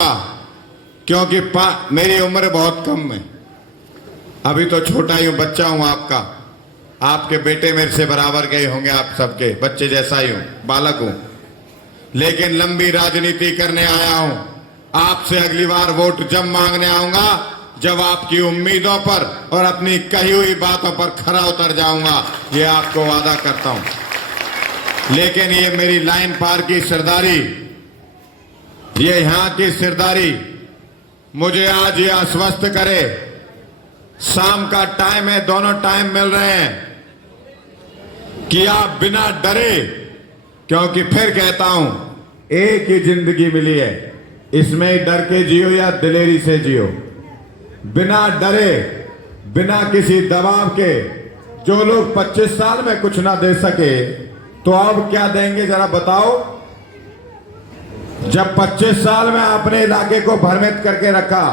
क्योंकि मेरी उम्र बहुत कम है, अभी तो छोटा ही हूँ, बच्चा हूँ आपका। आपके बेटे मेरे से बराबर के ही होंगे, आप सबके बच्चे जैसा ही हूँ, बालक हूँ, लेकिन लंबी राजनीति करने आया हूँ। आपसे अगली बार वोट जब मांगने आऊंगा जब आपकी उम्मीदों पर और अपनी कही हुई बातों पर खरा उतर जाऊंगा, ये आपको वादा करता हूं। लेकिन ये मेरी लाइन पार की सरदारी, ये यहां की सरदारी मुझे आज ये आश्वस्त करे, शाम का टाइम है, दोनों टाइम मिल रहे हैं कि आप बिना डरे, क्योंकि फिर कहता हूं एक ही जिंदगी मिली है, इसमें ही डर के जियो या दिलेरी से जियो, बिना डरे, बिना किसी दबाव के। जो लोग 25 साल में कुछ ना दे सके तो अब क्या देंगे जरा बताओ। जब 25 साल में आपने इलाके को भ्रमित करके रखा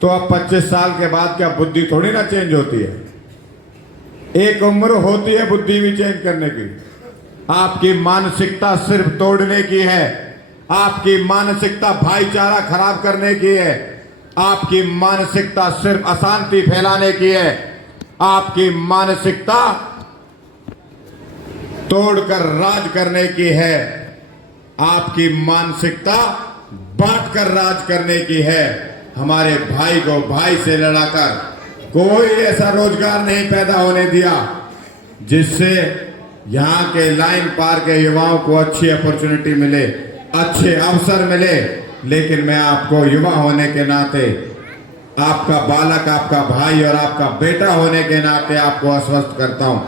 तो अब 25 साल के बाद क्या बुद्धि थोड़ी ना चेंज होती है। एक उम्र होती है बुद्धि भी चेंज करने की। आपकी मानसिकता सिर्फ तोड़ने की है, आपकी मानसिकता भाईचारा खराब करने की है, आपकी मानसिकता सिर्फ अशांति फैलाने की है, आपकी मानसिकता तोड़कर राज करने की है, आपकी मानसिकता बांटकर राज करने की है। हमारे भाई को भाई से लड़ाकर कोई ऐसा रोजगार नहीं पैदा होने दिया जिससे यहाँ के लाइन पार के युवाओं को अच्छी अपॉर्चुनिटी मिले, अच्छे अवसर मिले। लेकिन मैं आपको युवा होने के नाते, आपका बालक, आपका भाई और आपका बेटा होने के नाते आपको आश्वस्त करता हूं,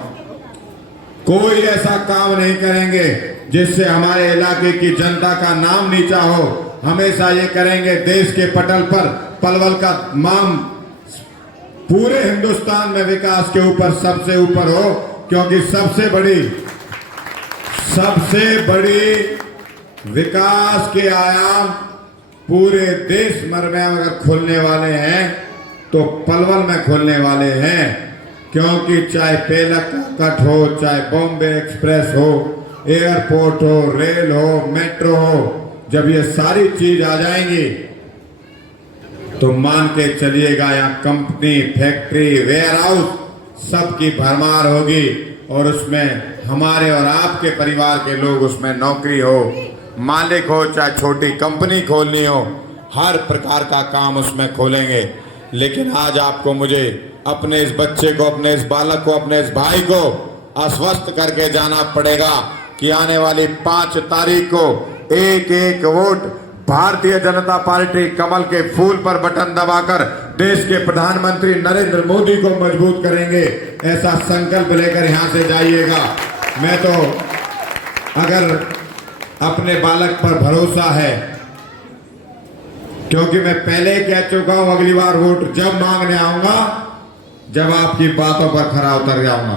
कोई ऐसा काम नहीं करेंगे जिससे हमारे इलाके की जनता का नाम नीचा हो। हमेशा ये करेंगे देश के पटल पर पलवल का नाम पूरे हिंदुस्तान में विकास के ऊपर सबसे ऊपर हो, क्योंकि सबसे बड़ी विकास के आयाम पूरे देश भर में अगर खुलने वाले हैं तो पलवल में खुलने वाले हैं। क्योंकि चाहे पेलक कट हो, चाहे बॉम्बे एक्सप्रेस हो, एयरपोर्ट हो, रेल हो, मेट्रो हो, जब ये सारी चीज आ जाएंगी तो मान के चलिएगा यहाँ कंपनी, फैक्ट्री, वेयर हाउस सबकी भरमार होगी और उसमें हमारे और आपके परिवार के लोग उसमें नौकरी हो, मालिक हो, चाहे छोटी कंपनी खोलनी हो, हर प्रकार का काम उसमें खोलेंगे। लेकिन आज आपको मुझे अपने इस बच्चे को, अपने इस बालक को, अपने इस भाई को आश्वस्त करके जाना पड़ेगा कि आने वाली 5 तारीख को एक एक वोट भारतीय जनता पार्टी कमल के फूल पर बटन दबाकर देश के प्रधानमंत्री नरेंद्र मोदी को मजबूत करेंगे। ऐसा संकल्प लेकर यहां से जाइएगा। मैं तो अगर अपने बालक पर भरोसा है, क्योंकि मैं पहले कह चुका हूं अगली बार वोट जब मांगने आऊंगा जब आपकी बातों पर खरा उतर जाऊंगा,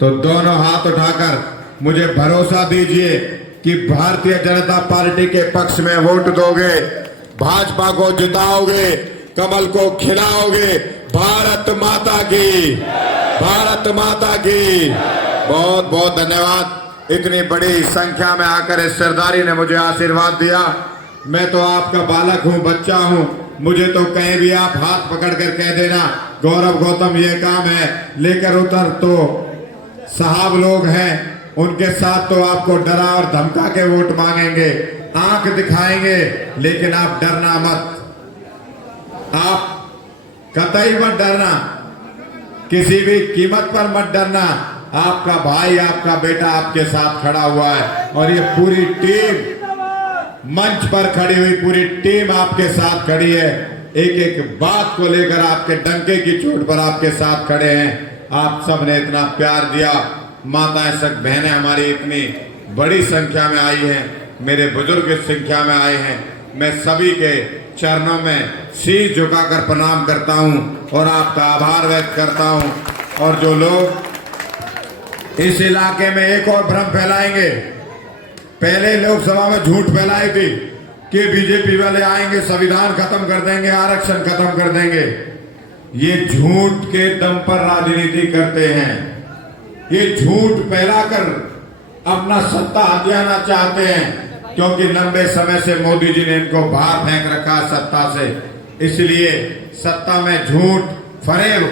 तो दोनों हाथ उठाकर मुझे भरोसा दीजिए कि भारतीय जनता पार्टी के पक्ष में वोट दोगे, भाजपा को जिताओगे, कमल को खिलाओगे। भारत माता की, भारत माता की। बहुत बहुत धन्यवाद। इतनी बड़ी संख्या में आकर इस सरदारी ने मुझे आशीर्वाद दिया। मैं तो आपका बालक हूं, बच्चा हूं, मुझे तो कहीं भी आप हाथ पकड़कर कह देना गौरव गौतम ये काम है, लेकर उतर, तो साहब लोग हैं उनके साथ तो आपको डरा और धमका के वोट मांगेंगे, आंख दिखाएंगे, लेकिन आप डरना मत, आप कतई मत डरना, किसी भी कीमत पर मत डरना। आपका भाई, आपका बेटा आपके साथ खड़ा हुआ है और ये पूरी टीम मंच पर खड़ी हुई पूरी टीम आपके साथ खड़ी है। एक एक बात को लेकर आपके डंके की चोट पर आपके साथ खड़े हैं। आप सब ने इतना प्यार दिया, माताएं, सब बहनें हमारी इतनी बड़ी संख्या में आई हैं, मेरे बुजुर्ग इस संख्या में आए हैं। मैं सभी के चरणों में शीश झुकाकर प्रणाम करता हूं और आपका आभार व्यक्त करता हूं। और जो लोग इस इलाके में एक और भ्रम फैलाएंगे, पहले लोकसभा में झूठ फैलाई थी कि बीजेपी वाले आएंगे, संविधान खत्म कर देंगे, आरक्षण खत्म कर देंगे, ये झूठ के दम पर राजनीति करते हैं। ये झूठ फैलाकर अपना सत्ता हथियाना चाहते हैं। क्योंकि लंबे समय से मोदी जी ने इनको बाहर फेंक रखा है सत्ता से। इसलिए सत्ता में झूठ फरेब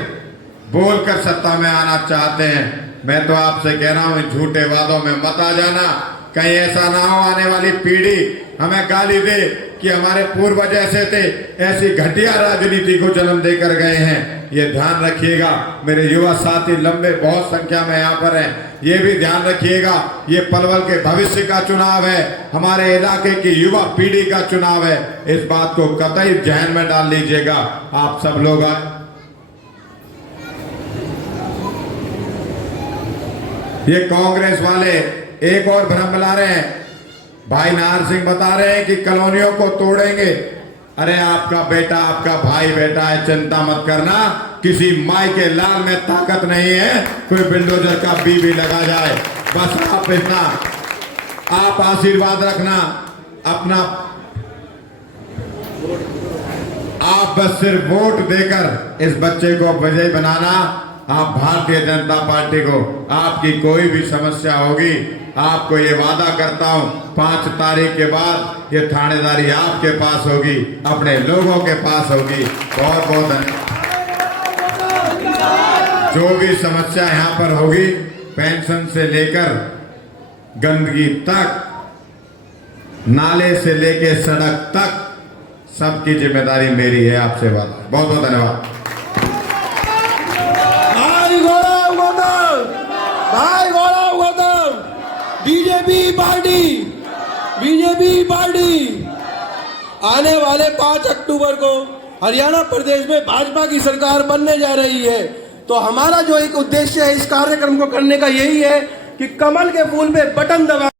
बोलकर सत्ता में आना चाहते हैं। मैं तो आपसे कह रहा हूं, झूठे वादों में मत आ जाना। कहीं ऐसा ना हो आने वाली पीढ़ी हमें गाली दे कि हमारे पूर्वज ऐसे थे। ऐसी घटिया राजनीति को जन्म देकर गए हैं। ये ध्यान रखिएगा। मेरे युवा साथी लंबे बहुत संख्या में यहाँ पर हैं। ये भी ध्यान रखिएगा, ये पलवल के भविष्य का चुनाव है, हमारे इलाके की युवा पीढ़ी का चुनाव है। इस बात को कतई जहन में डाल लीजिएगा। आप सब लोग ये कांग्रेस वाले एक और भ्रम ला रहे हैं। भाई नाहर सिंह बता रहे हैं कि कॉलोनियों को तोड़ेंगे। अरे आपका बेटा आपका भाई बेटा है, चिंता मत करना। किसी माई के लाल में ताकत नहीं है कोई बिल्डोजर का बीबी लगा जाए। बस आप इतना आप आशीर्वाद रखना अपना, आप बस सिर्फ वोट देकर इस बच्चे को विजयी बनाना। आप भारतीय जनता पार्टी को आपकी कोई भी समस्या होगी, आपको ये वादा करता हूं 5 तारीख के बाद ये थानेदारी आपके पास होगी, अपने लोगों के पास होगी। बहुत बहुत धन्यवाद। जो भी समस्या यहां पर होगी, पेंशन से लेकर गंदगी तक, नाले से लेकर सड़क तक, सबकी जिम्मेदारी मेरी है। आपसे वादा। बहुत बहुत धन्यवाद। बीजेपी पार्टी आने वाले 5 अक्टूबर को हरियाणा प्रदेश में भाजपा की सरकार बनने जा रही है। तो हमारा जो एक उद्देश्य है इस कार्यक्रम को करने का यही है कि कमल के फूल पे बटन दबा